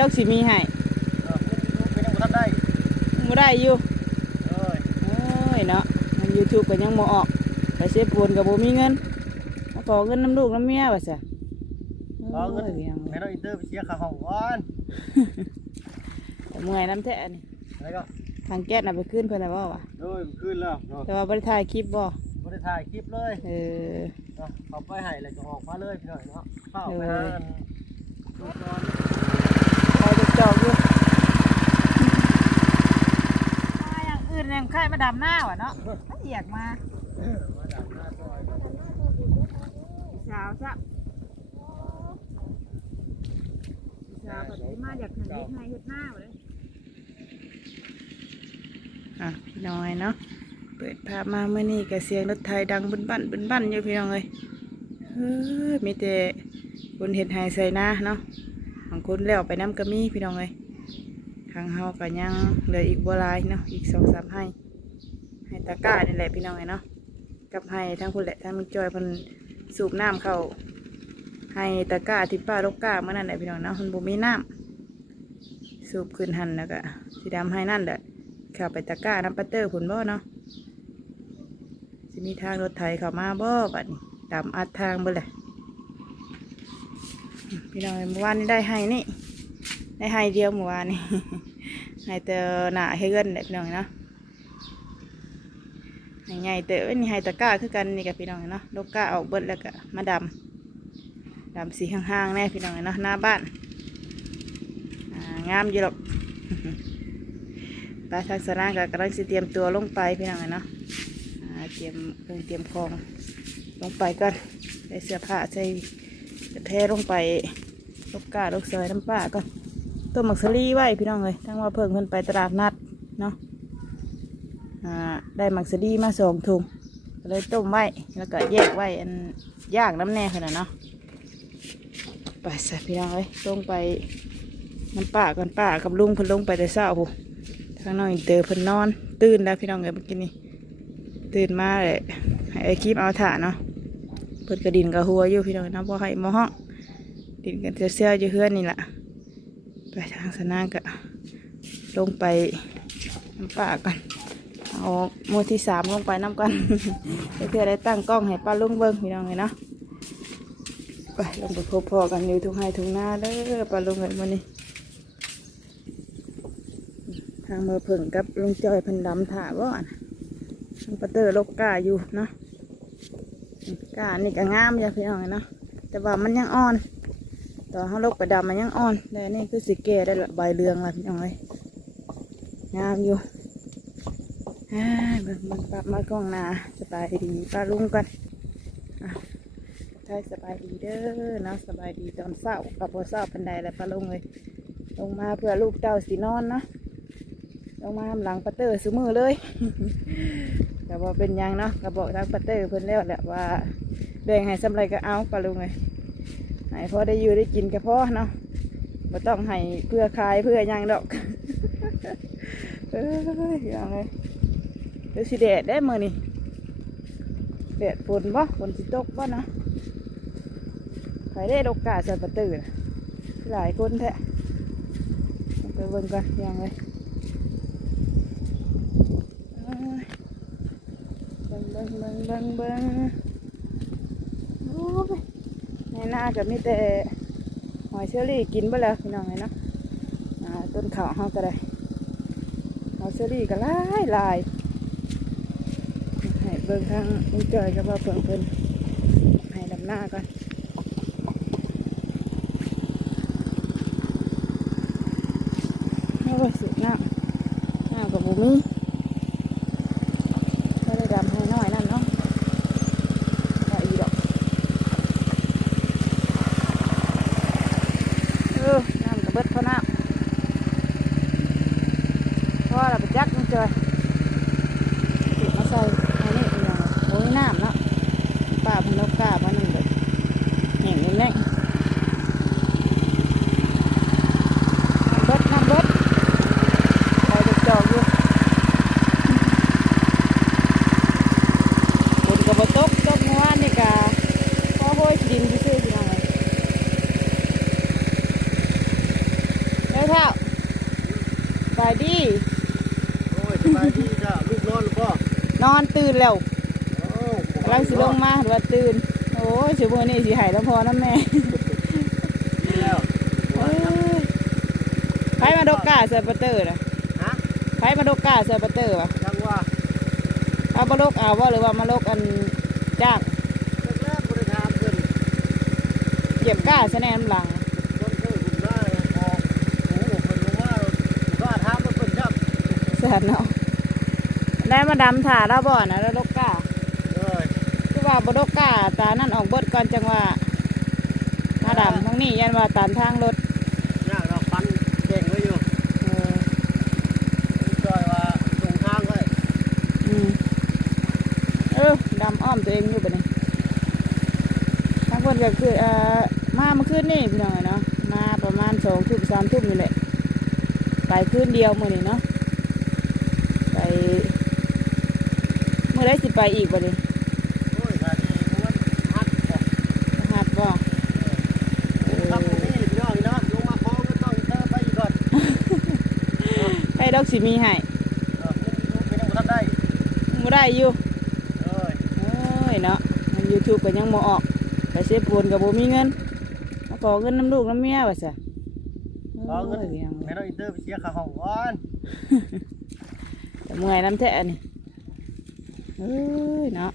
ดอกสิมีให้เออพูดไปยังบ่ทันได้บ่ได้อยู่เอ้ยเอ้ยเนาะมัน YouTube ก็ยังบ่ออก ไปเสียปูนก็บ่มีเงินมาขอเงินน้ำลูกน้ำเมียว่าซะเอาเงินโอ้ยยังให้น้องอินเตอร์ไปเสียค่าห้องก่อนแต่เมื่อยน้ำแท้อันนี่อะไรก็ทางแก๊สน่ะไปขึ้นเพิ่นน่ะบ่วะโดยคืนแล้วเนาะแต่ว่าบ่ได้ถ่ายคลิปบ่บ่ได้ถ่ายคลิปเลยเออ เนาะเอาไปให้แล้วก็ออกมาเลยพี่น้อยเนาะเข้าเออไปหาอันลูกนอน คอยจะจอกอยู่มาอย่างอื่นยังค่ายมาดำหน้าวะเนาะถ้าอยากมามาดับหน้าซอยสาวซะสาวแบบนี้มาอยากเห็นเฮ็ดให้เฮ็ดหน้าเลยอะพี่น้อยเนาะเปิดภาพมาเมื่อนี้กับเสียงรถไทยดังบึนบั่นบึนบั่นอยู่พี่น้องเลยเฮ้ยมีแต่คนเห็ดไฮใส่หน้าเนาะ บางคนแล้วไปน้ำกระมีพี่น้องเลยทางเฮาก็ยังเหลืออีกบัวลายเนาะอีกสองสามให้ให้ตะก้านี่แหละพี่น้องเลยเนาะกับให้ทั้งคุณแหละทั้งมึงจอยพิ่นสูบน้ำเข้าให้ตะก้าที่ป้าลกกาเมื่อนั้นแหละพี่น้องเนาะมันบ่มีน้ำสูบขึ้นหันแล้วก็สีดำให้นั่นแหละเข้าไปตะก้าน้ำปัตเตอร์ผุนบ่เนาะจะมีทางรถไถเข้ามาบ่บัดนี้ตามอัดทางบ่เลยพี่น้องเมื่อวานนี้ได้ให้นี่ ได้ให้เดียวเมื่อวานนี้ให้เตอหน้าให้เงินเลยพี่น้องเนาะให้ใหญ่เตอนี่ให้ตะก้าคือกันนี่กับพี่น้องเนาะลูกก้าออกเบิดแล้วก็มาดำดำสีห่างๆแน่พี่น้องเนาะหน้าบ้านงามอยู่หรอกปลาทักษณะก็กำลังสิเตรียมตัวลงไปพี่น้องเนาะเตรียมเครื่องเตรียมของลงไปก่อนใส่เสื้อผ้าใส่กระเทลงไปลูกกาลูกเสยน้ำปลาก่อน ต้มมักสลีไว้พี่น้องเลยทั้งว่าเพิ่งเพิ่นไปตลาดนัดเนาะอ่าได้มักสลีมาสองถุงเลยต้มไว้แล้วก็แยกไว้อันย่างน้ำแน่ขนาดเนาะไปใส่พี่น้องเลยลงไปน้ำป่าก่อนป่ากับลุงเพิ่นลงไปแต่เช้าผู้ทางน้องอินเตอร์เพิ่นนอน ตื่นแล้วพี่น้องเลยเมื่อกี้นี้ตื่นมาเลยให้ไอคลิปเอาถ่าเนาะเปิดกระดินกระหัวอยู่พี่น้องนะพอให้หมอห้องดินกันเซี่ยวๆอยู่เฮือนนี่แหละ ไปทางสนามกะลงไปน้ำป่ากันเอาหมที่สามลงไปน้ำกันเพื่อได้ตั้งกล้องให้ป้าลุงเบิ้งพี่น้องเลยเนาะไปลงไปพบพอกันอยู่ทุกให้ทุกหน้าเด้อป้าลุงเลยวันนี้ทางเมือผึ่งกับลุงจอยพันดำถ่าบ่อนทางปะเตอร์ลกกาอยู่เนาะกานี่ก็งามอย่าพี่น้องเนาะแต่ว่ามันยังอ่อน ตอนเขาลกไปดำมันยังอ่อนแต่นี่คือสีแก่ได้ละใบเรืองละพี่น้องเลยงามอยู่อ่าเบิ่งเบิ่งปรับมากล้องนาสบายดีป้าลุงกันอะใช่สบายดีเด้อนะสบายดีตอนเศร้ากับพอเศร้าปันใดแหละป้าลุงเลยลงมาเพื่อลูกเต้าสีนอนเนาะลงมาหลังปะเตอร์ซื้อมือเลยแต่ว่าเป็นยังเนาะก็บอกทางปัตเตอร์เพิ่นแล้วแหละว่าแบ่งให้สำไรก็เอาปลาลุงเลย ให้พอได้อยู่ได้กินก็พอเนาะไม่ต้องให้เพื่อขายเพื่อยังดอกเอ้ยยังไงเดี๋ยวสิแดดได้มือนี่แดดฝนบ่ฝนสิตกบ่นะใครได้ดอกาใส่ปัตเตอร์น่ะหลายคนแท้ไปเบิ่งกันยังไงเอ้ยเบิ่งเบิ่งเบิ่งเบิ่งเบิ่งโอ้ยในหน้าก็มีแต่หอยเชอรี่กินไปแล้วพี่น้องเลยเนาะต้นข้าเฮาก็ได้หอยเชอรี่ก็ลายลายให้เบิ่งทางอุ้งจอยกับว่าเพิ่งเพิ่นให้ดำหน้าก่อนโอ้ยสุดน้ำน้ำกับบูมี่ได้ดำให้น้อยนั่นเนาะได้อีดอกเออน้ำกระเบิดเท่าน้ำเพราะว่าเราไปจักมันเจอติดมาใส่อันนี้อีกอย่างโอ้ยน้ำเนาะป้าเพันนกกล้ามาหนึ่งเลยแห่งนี้แน่น้ำเบิดน้ำเบิดไปเด็กจอกอยู่ ฝนกับบตกตกเมื่อวานนี่กะพอโห้อยดินที่ซื้อพี่น้องเลยายดี โอ้ยสบายดีจ้าลูกนอนหรือเปล่านอนตื่นแล้วโอ้กำลังสิลงมาหรือว่าตื่น โอ้ยสิบวันนี้สิหายแล้วพอนะแม่ดีแล้วเอ้ยไผมาดกกาเซอร์ปเตอร์นะฮะไผมาดกกาเซอร์ปเตอร์วะจังว่าเอามาลกเอาว่าหรือว่ามาลกอันจ้างแรกๆบริการเพิ่นเก็บก้าชะแนนหลัง ต้นเพิ่นขึ้นมาเลยพอโอ้โหเพิ่นลงมาเลยว่าถามว่าเพิ่นจับ เสียเนาะได้มาดำถ่าแล้วบ่อนะแล้วลกกาเลยคือว่าบดกกาตานั่นออกเบิดก่อนจังว่ามาดำทั้งนี้ยันว่าตามทางรถยากเราฟันเก่งไว้อยู่เออจอยว่าตรงทางไว้อืมเออดำอ้อมตัวเองอยู่ปะนี่ทั้งคนก็คือเอ่อมาเมื่อคืนนี่พี่น้องเนาะมาประมาณสองทุ่มสามทุ่มนี่แหละไปคืนเดียวมื่อนี้เนาะไปเมื่ อไรสิไปอีกบ่นี่โอ้ยสาดีม้วนฮัดบอกหัดบ่เออทำนี่พี่น้องเนาะลงมาขอเงินต้องเธอไปอีกก่อนให้ดอกสิมีให้เออไม่ต้องทันได้บ่ได้อยู่เอ้ยเอ้ยเนาะมันยูทูบก็ยังบ่ออกไปเสียปูนกับบ่มีเงินมาขอเงินน้ำลูกน้ำเมียว่าซะขอเงินโอ้ยยังไม่ต้องอินเตอร์ไปเสียค่าห้องก่อนแต่เมื่อยน้ำแท้นี่ เอ้ยเนาะ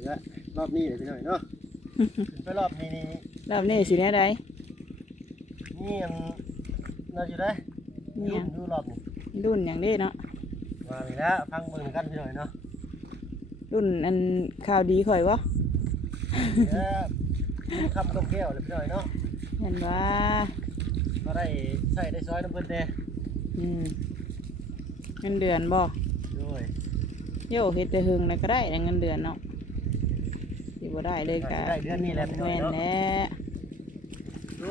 เดี๋ยวรอบนี้เลยพี่น้อยเนาะ ขึ้นไปรอบนี้นี่รอบนี้สิแน่ใดนี่ยังน่าจะได้เนี่ยุ่ยงดูรอบนี้รุ่นอย่างนี้เนาะมาอีกแล้วฟังเบิ่งกันพี่น้อยเนาะรุ่นอันข่าวดีข่อยวะเดี๋ยวคำต้มแก้วเลยพี่น้อยเนาะเห็นว่าก็ได้ใส่ได้ซอยน้ำเพิ่นเด้อืมเงินเดือนบ่ด้วย โยเฮ็ดแต่หึงแล้วก็ได้แต่เงินเดือนเนาะสิบ่ได้เลยก็ได้เดือนนี้แหละพี่น้อยแม่นเนาะ แหละดู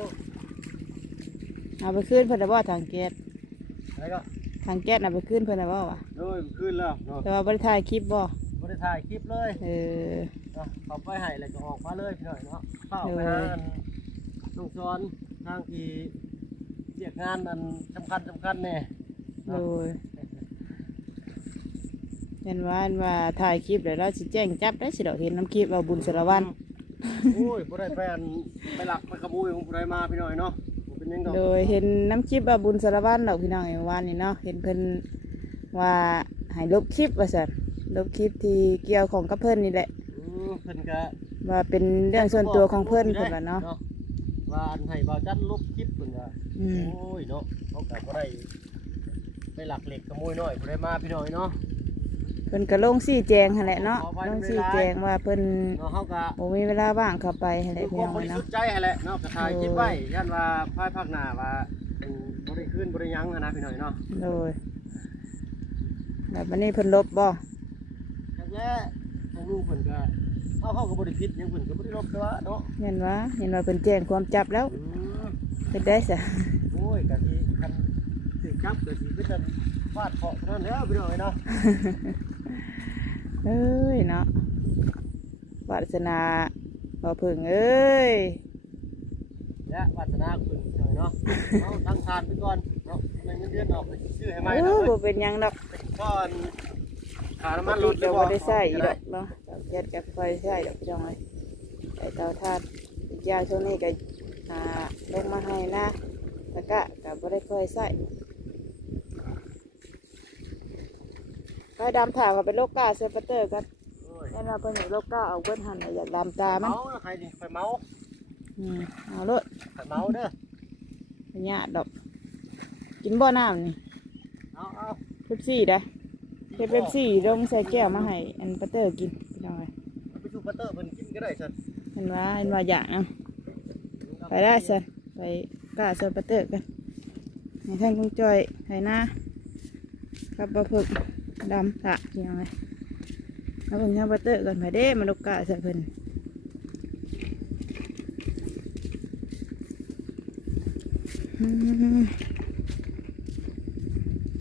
เอาไปขึ้นเพิ่นน่ะบ่ทางแก๊สอะไรก็ทางแก๊สน่ะไปขึ้นเพิ่นน่ะบ่วะด้วยขึ้นแล้วเนาะแต่ว่าบ่ได้ถ่ายคลิปบ่บ่ได้ถ่ายคลิปเลยเออ เนาะเขาไปให้แล้วก็ออกมาเลยพี่น้อยเนาะเข้าเออไปหาอันลูกซ้อนทางที่เรียกงานอันสำคัญสำคัญแน่ โดย เห็นว่าอันว่าถ่ายคลิปแล้วเราสิแจ้งจับได้สิดอกเห็นน้ำคลิปเอาบุญสารวัตรโอ้ยบ่ได้แฟนไปหลักไปขโมยของผู้ใดมาพี่น้อยเนาะบ่เป็นหยังดอกโดยเห็นน้ำคลิปเอาบุญสารวัตรดอกพี่น้องเมื่อวานนี่เนาะเห็นเพิ่นว่าให้ลบคลิปว่าซั่นลบคลิปที่เกี่ยวของกับเพิ่นนี่แหละ อืมเพิ่นก็ว่าเป็นเรื่องส่วนตัวของเพิ่นเพิ่นว่าเนาะว่าอันให้บ่าวจัดลบคลิปเพิ่นก็อืมโอ้ยเนาะเขาก็บ่ได้ไปหลักเหล็กขโมยน้อยผู้ใดมาพี่น้อยเนาะ เพิ่นก็ลงซี่แจงหั่นแหละเนาะขอไว้ลงในซี่ไลน์แจงว่าเพิ่นเนาะเขาก็บ่มีเวลาว่างเข้าไปหั่นแหคืละอคพี่วามน้องบริเนาะสุทธิ์ใจให้แหละเนาะก็ถ่ายคลิปไว้ยันว่าภายภาคหน้าว่าเป็นบ่ได้คืนบ่ได้หยังหั้นนะพี่น้อยเนาะโดยแบบวันนี้เพิ่นลบบ่จักแล้ทางลูกเพิ่นก็เอาเขาก็บ่ได้ผิดหยังเพิ่นก็บ่ได้ลบแต่ว่าเนาะเห็นว่าเห็นว่าเพิ่นแจ้งความจับแล้วอืมเพิ่นได้ซะโอ้ยกะสิกันสิจับกะสิคือกันฟาดเคาะเท่านั้นแล้วพี่น้อยเนาะ เอ้ยเนาะวาสนาบ่เพิ่งเอ้ยและวาสนาคุณพี่น้อยเนาะเอาทั้งทานไปก่อนเนาะในเงินเดือนออกไปซื้อให้ใหม่เอเนาอะบ่เป็นหยังดอกก่อนค่าน้ำมันรถเดี๋ยวบ่ได้ใช้อีกดได้อกเนาะเตาแก๊สก็ค่อยใช้ดอกพี่น้องเอ้ยใช้เตาถ่านอีกอย่างช่วงนี้ก็หาลงมาให้นะตะกะก็บ่ได้ค่อยใช้ ไฟดำถ่าก็เป็นโรคกาเซปเตอร์กันโอ้ยแน่นว่าเพิ่นให้โรคกาเอาเบิ่นหันน่ะอยากดำตามันเมาใครดิไปเมาอืมเอาโลดไปเมาเด้อบ่ยากดอก กินบ่น้ำนี่เอาเอาเป๊ปซี่ได้เฮ็ดเป๊ปซี่ลงใส่แก้วมาให้อันปัตเตอร์กินพี่น้องเอ้ยไปชูปัตเตอร์เพิ่นกินก็ได้สันเห็นว่าเห็นว่าอยากนะไปได้สันไปกล้าเซอร์ปัตเตอร์กันให้ท่านคงจอยให้หน้าครับบะพึก ดำตะพี่น้องเอ้ยเอาเพิ่งทำปัตเตอร์กันไปเด้มาลูกกาใส่เพิ่น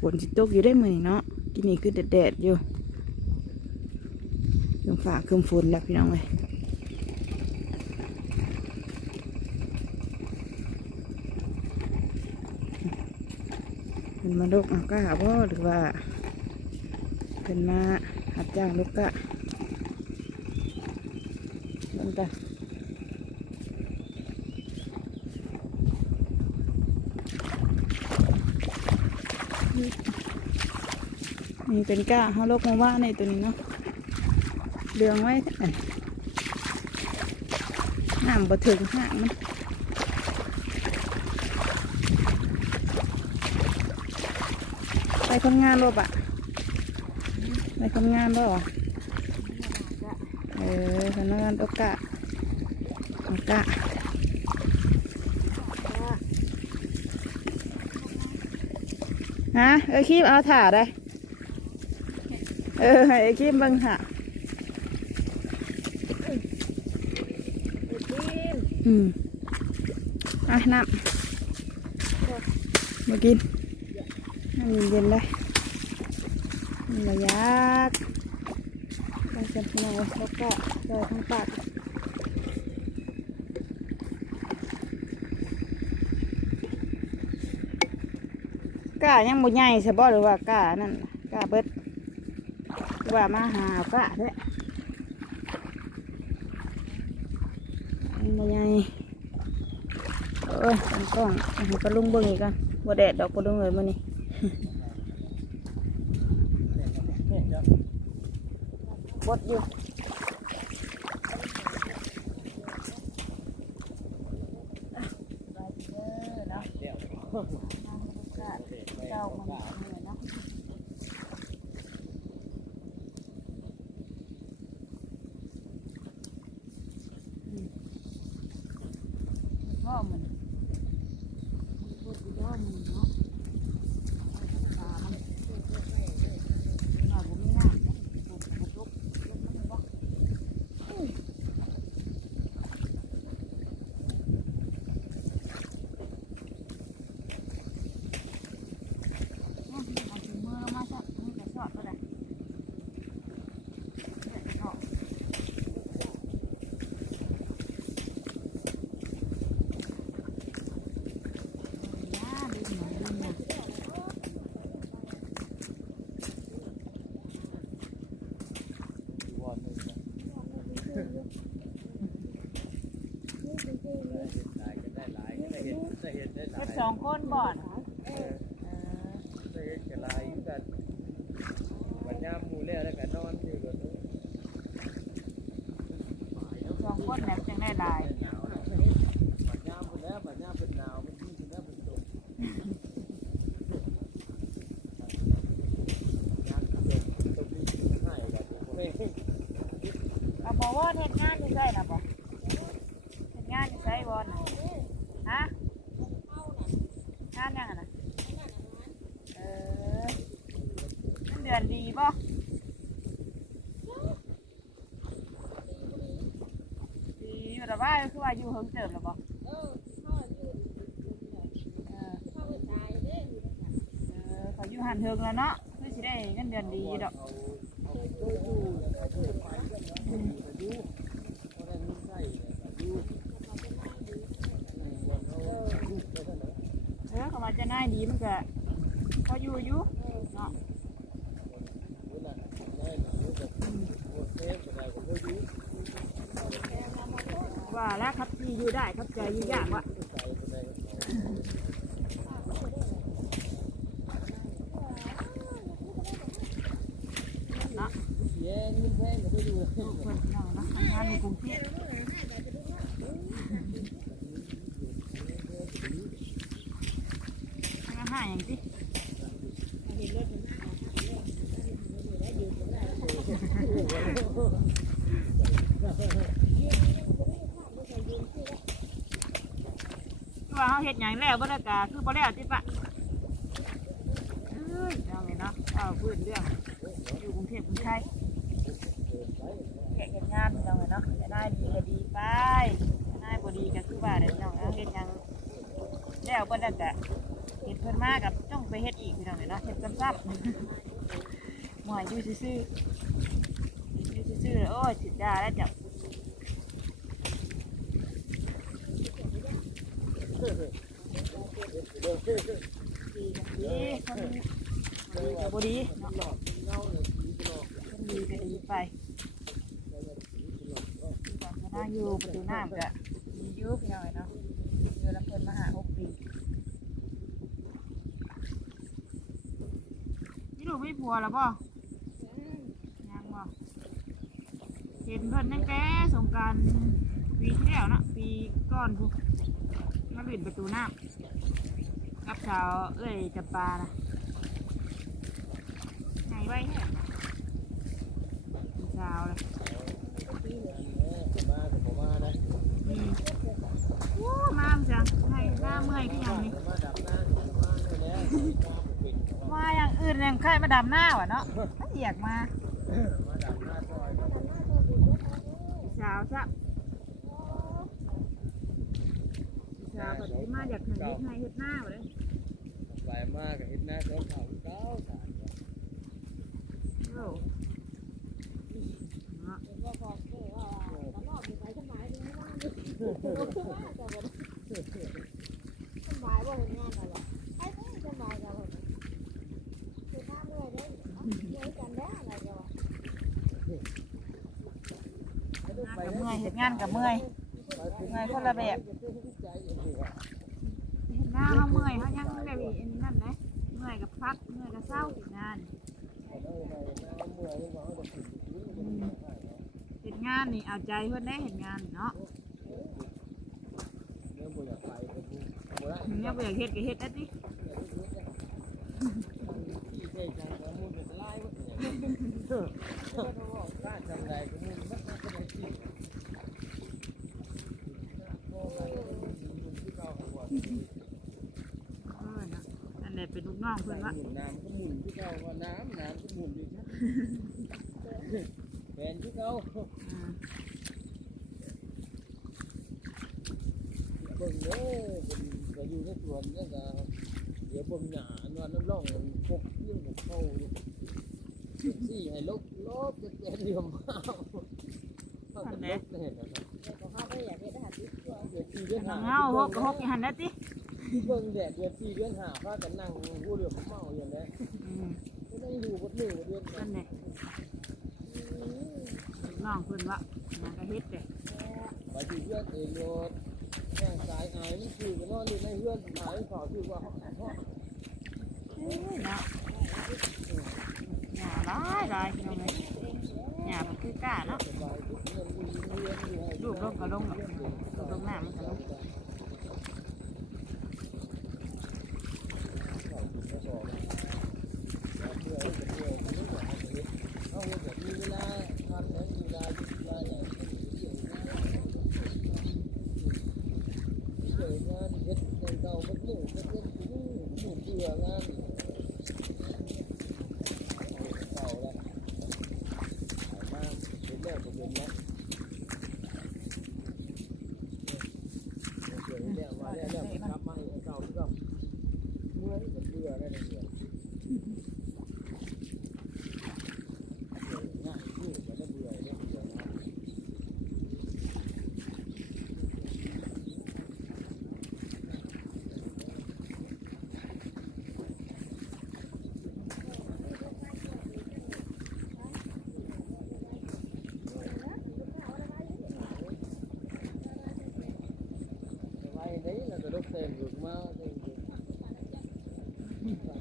ฝนสิตกอยู่ได้มือนี่เนาะกินนี่คือแดดๆอยู่เครื่องฝาเครื่องฝนแล้วพี่น้องเลยเป็นมาลกเอาก้าบ่หรือว่า เป็นมาหัดจ้างลูกกะเบิ่งกันนี่เป็นก้าเฮาลกมาว่าในตัวนี้เนาะเดืองไว้น้ำบ่ถึงห่างมันไปทำงานบ่ะ ไปทำงานบ่เออทำงานโอกะโอกะฮะเออคีบเอาถ่าได้เออให้ไอ้คีบเบังถ่าอืมอะน้ำมากินน้ำเย็นๆเลยมันระยั กไปจับหน่อยแล้วก็เจอทั้งปากก้ายังบ่ใหญ่ใช่บ่หรือว่าก้านั่นก้าเบิดว่ามาหาก้าเด้ยังบ่ใหญ่เอ้ยตั้งกล้องให้ปลาลุงเบิ่งอีกกันบ่แดดดอกปลาลุงเลยมื้อนี้ บดอยู่เจ้ามันเหนื่อยนะพ่อมันพูดอยู่ว่ามันเนาะตามันมาผมไม่น่าเนาะผมผมลุกลุกมันบอก เอาถุงมือเรามาซะนี่จะสอดก็ได้เดี๋ยวจะออกย่าดึงหน่อยดึงหน่อย เฮ็ดสองคนบ่อนเออ จะเห็นกันลายอยู่กันวันยามหมูแล้วแล้วก็นอนอยู่กับ สองคนแบบจังได้หลาย หนาวแล้ววันยามเป็นแล้ววันยามเป็นหนาวมันยิ่งเป็นแล้วเป็นตกยามเป็นตกที่ให้กันเฮ้ย เอาบอกว่าเฮ็ดงานอยู่ไสน่ะบ่เฮ็ดงานอยู่ไสบ่น่ะฮะงานยังอะน่ะเออเงินเดือนดีบ่ดี อยู่แต่ว่าคือว่าอยู่เฮิงเติบแล้วบ่เออเออเขาอยู่หันเฮิงแล้วเนาะคือสิได้เงินเดือนดีอยู่ดอกเออเขามาจะน่ายดีมันก็พออยู่อยู่เนาะว่าแล้วครับที่อยู่ได้ครับใจอยู่ยากวะเนาะคนเนาเนาะทำงานในกรุงเห้าอย่างที่ว่าเขาเฮ็ดหยังแล้วบ่ได้กาศคือบ่แล้วติปะเอ้ยเอาไงเนาะเอาพื้นเรื่องอยู่กรุงเทพกรุงไทยเฮ็ดงานเอาไงเนาะจะได้ดีก็ดีไปจะได้บ่ดีก็คือว่าเด้อน้องเอาเฮ็ดหยังแล้วบ่ได้กะเฮ็ดเพิ่นมากับจ้องไปเฮ็ดอีกพี่น้องเนาะเฮ็ดซ้ำๆหมอยอยู่ซื่อๆอยู่ซื่อๆโอ้ยสิได้แล้วจ้ะดีกันดีคนดีกับบดีเนาะหลอดีคนดีก็ดีไปก็น่าอยู่ประตูน้ำก็มีอยุบหน่อยเนาะอยู่ลำเพิ่นมาหาหกปีนี่ ลัวแล้วป่ยังบ่เห็นเพิ่นตั้งแต่สงการปีที่แล้วเนาะปีก่อนพุกมาบินประตูน้ำกับสาวเอ้ยจับปลานะไงไว้แค่สาวเลยมาแต่ผมมานะอืมโอ้มาจังให้หน้าเมื่อยก็ยังนี่ มาอย่างอื่นยังใครมาดำหน้าวะเนาะเหยียกมามาดำหน้าซอยสาวซะสาวแบบนี้มาอยากเห็นเฮ็ดให้เฮ็ดหน้าวะเลยไปมากเห็นหน้าเจ้าเขาเก้าสารโอ้เนาะกับเมื่อยเฮ็ดงาน กับเมื่อยเมื่อยคนละแบบเห็นหน้าเขาเมื่อยเขายังได้มีอันนี้นั่นนะเมื่อยกับพักเมื่อยกับเศร้าติดงานอืมเห็นงานนี่เอาใจเพื่อนได้เห็นงานนี่เนาะเรื่องบุญไปเป็นบุญบุญถึงเนี่ยบ่อยากเฮ็ดก็เฮ็ดได้ดิ ที่ได้ใจว่ามูลเป็นลายว่าข้าทำไรก็มูลมันก็ได้ที่โอ้ยมันที่เราหัว เออนะอั นนี้เป็นลูกน้องเพื่อนว่าหมุนน้ำก็หมุนที่เราว่าน้ำน้ำก็หมุนอยู่นะแฟนที่เราเบิ่งเด้อเป็นก็อยู่ในสวนนี่ก็เดี๋ยวเบิ่งหญ้านวลน้ำร่องพกยิ่งผมเข้าอยู่สี่ให้ลบลบจะเป็นเหลี่ยมเอาเอาแต่ลบเลยนะครับเดี๋ยวสี่เดือนหน้างเงาหกหกหันได้ดิ เบิ่งแดดเดือนสี่เดือนห้าพากันนั่งหูเหลือมเมาอย่างนี้อืมไม่ได้อยู่บนหนึ่งเดือนนั่นแหละลูกน้องเพื่อนว่ามันก็เฮ็ดเลยไปที่เพื่อนเองโยนแย่งสายอายนี่คือกันนอนอยู่ในเพื่อนหายขอคือว่าเขาเขาเอ้ยเนาะหญ้าหลายหลายพี่น้องเลยหญ้ามันคือกล้าเนาะสบายทุกเงินบุญเรียนอยู่ให้ลูกลงก็ลงหรอกลูกลงน้ำมันก็ลง เอาแบบมีเวลาทำแล้วมีเวลาเวลาอย่างเกี่ยวงานเกี่ยวงานเฮ็ดเงินเก่าบัดมือเฮ็ดเงินกูหมุนเบื่องานเก่าแล้วขายมากเป็นแรกก็เป็นนะเกี่ยวแล้วมาแล้วแล้วกลับมาอีกเก่าก็เมื่อยเบื่อได้เลยเบื่อ ง่ายที่จะได้เบื่อเรื่องเบื่อนะ ไว้ đấy là cái đốc tiền được mà tiền được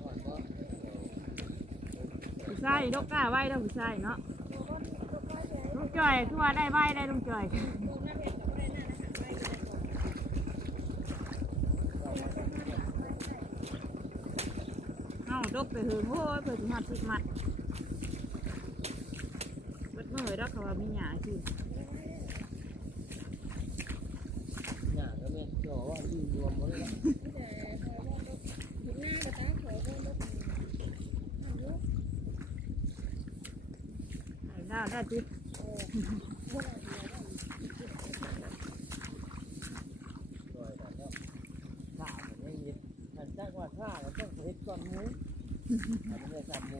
hỏi có ผู้ ชายดกกล้าไหว้แล้วผู้ชายเนาะลุงจ่อยคือว่าได้ไหวได้ลุงจ่อยเอาดกไปหึงโอ้ยเพื่อสิหัดสิมัดเบิดมือแล้วเขาว่ามีหยาคือ ก่อนหมูเอาไปเลยสามหมู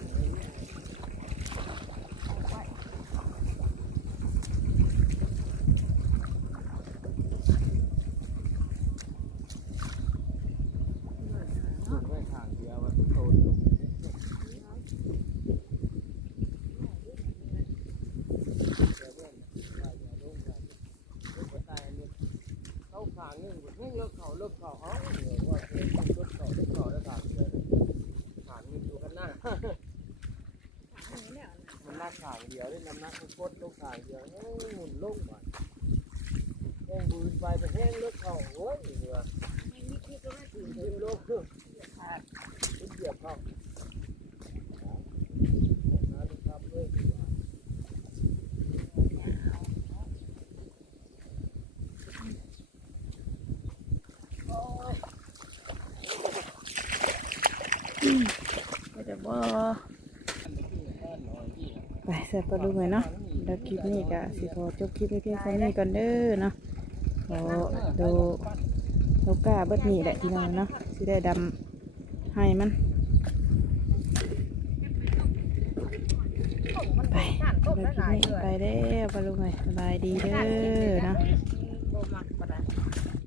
รื่องเป็หยียบเขาจะบ่ไปเสร็จก็ดูไลยเนาะแล้วคลิปนี้ก็สิพอจบคลิปไปเพียงแค่นี้ก่อนเด้อเนาะโอ้ดูโลกาเบิร์ดนี่แหละพี่น้องเนาะ ที่ได้ดำให้มัน ไปไปได้ไปลุงเลยสบายดีเด้อนะ